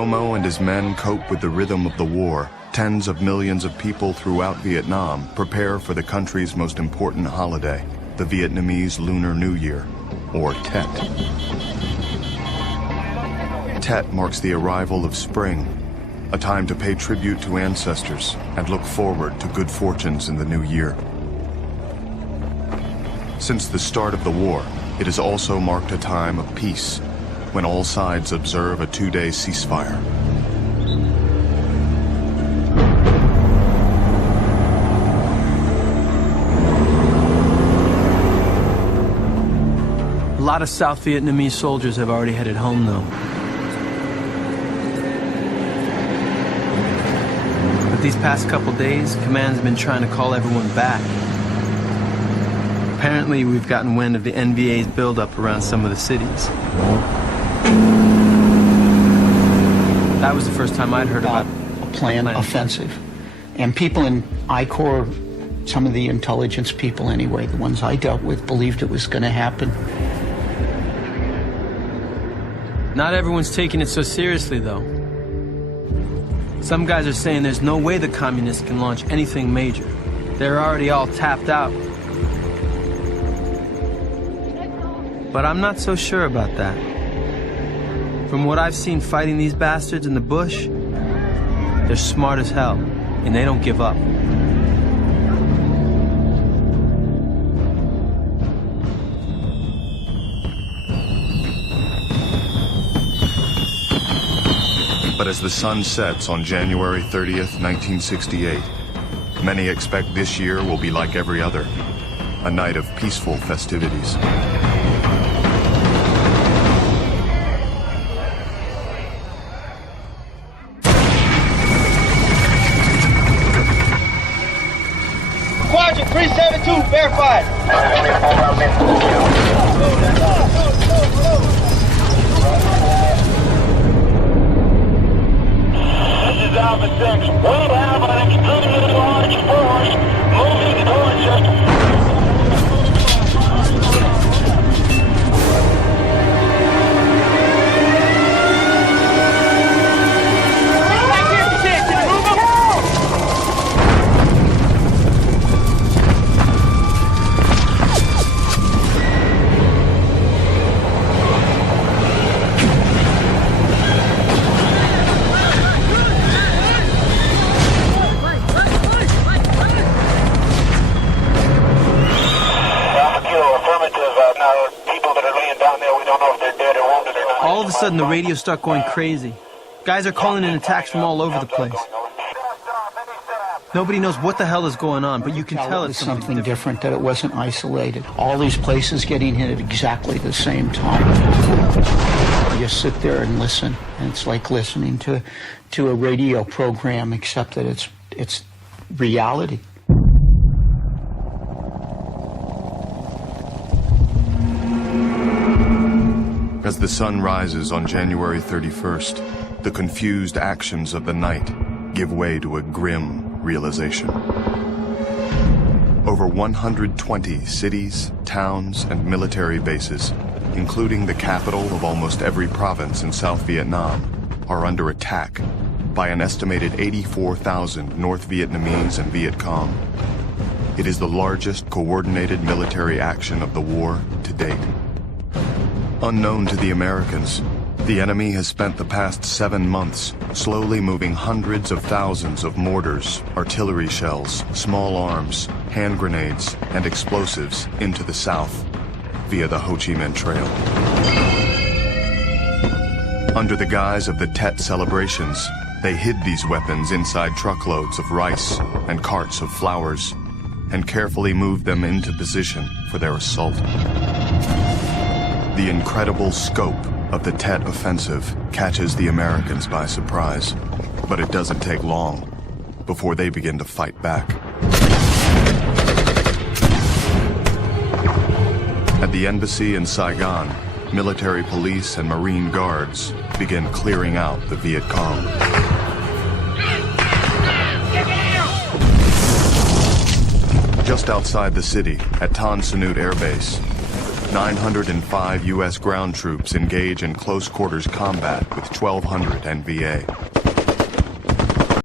Romo and his men cope with the rhythm of the war, tens of millions of people throughout Vietnam prepare for the country's most important holiday, the Vietnamese Lunar New Year, or Tet. Tet marks the arrival of spring, a time to pay tribute to ancestors and look forward to good fortunes in the new year. Since the start of the war, it has also marked a time of peace, when all sides observe a 2-day ceasefire. A lot of South Vietnamese soldiers have already headed home, though. But these past couple days, command's been trying to call everyone back. Apparently, we've gotten wind of the NVA's buildup around some of the cities. That was the first time I'd heard about a planned offensive. And people in I-Corps, some of the intelligence people anyway, the ones I dealt with, believed it was going to happen. Not everyone's taking it so seriously, though. Some guys are saying there's no way the communists can launch anything major. They're already all tapped out. But I'm not so sure about that. From what I've seen fighting these bastards in the bush, they're smart as hell, and they don't give up. But as the sun sets on January 30th, 1968, many expect this year will be like every other, a night of peaceful festivities. Quadrant 372, verified. This is Alpha 6. We have an extremely large force moving towards us. All of a sudden, the radios start going crazy. Guys are calling in attacks from all over the place. Nobody knows what the hell is going on, but you can tell it's something different, that it wasn't isolated. All these places getting hit at exactly the same time. You just sit there and listen, and it's like listening to a radio program, except that it's reality. As the sun rises on January 31st, the confused actions of the night give way to a grim realization. Over 120 cities, towns, and military bases, including the capital of almost every province in South Vietnam, are under attack by an estimated 84,000 North Vietnamese and Viet Cong. It is the largest coordinated military action of the war to date. Unknown to the Americans, the enemy has spent the past 7 months slowly moving hundreds of thousands of mortars, artillery shells, small arms, hand grenades, and explosives into the south via the Ho Chi Minh Trail. Under the guise of the Tet celebrations, they hid these weapons inside truckloads of rice and carts of flowers and carefully moved them into position for their assault. The incredible scope of the Tet offensive catches the Americans by surprise, but it doesn't take long before they begin to fight back. At the embassy in Saigon, military police and Marine guards begin clearing out the Viet Cong. Just outside the city, at Tan Son Nhut Air Base, 905 U.S. ground troops engage in close quarters combat with 1,200 NVA.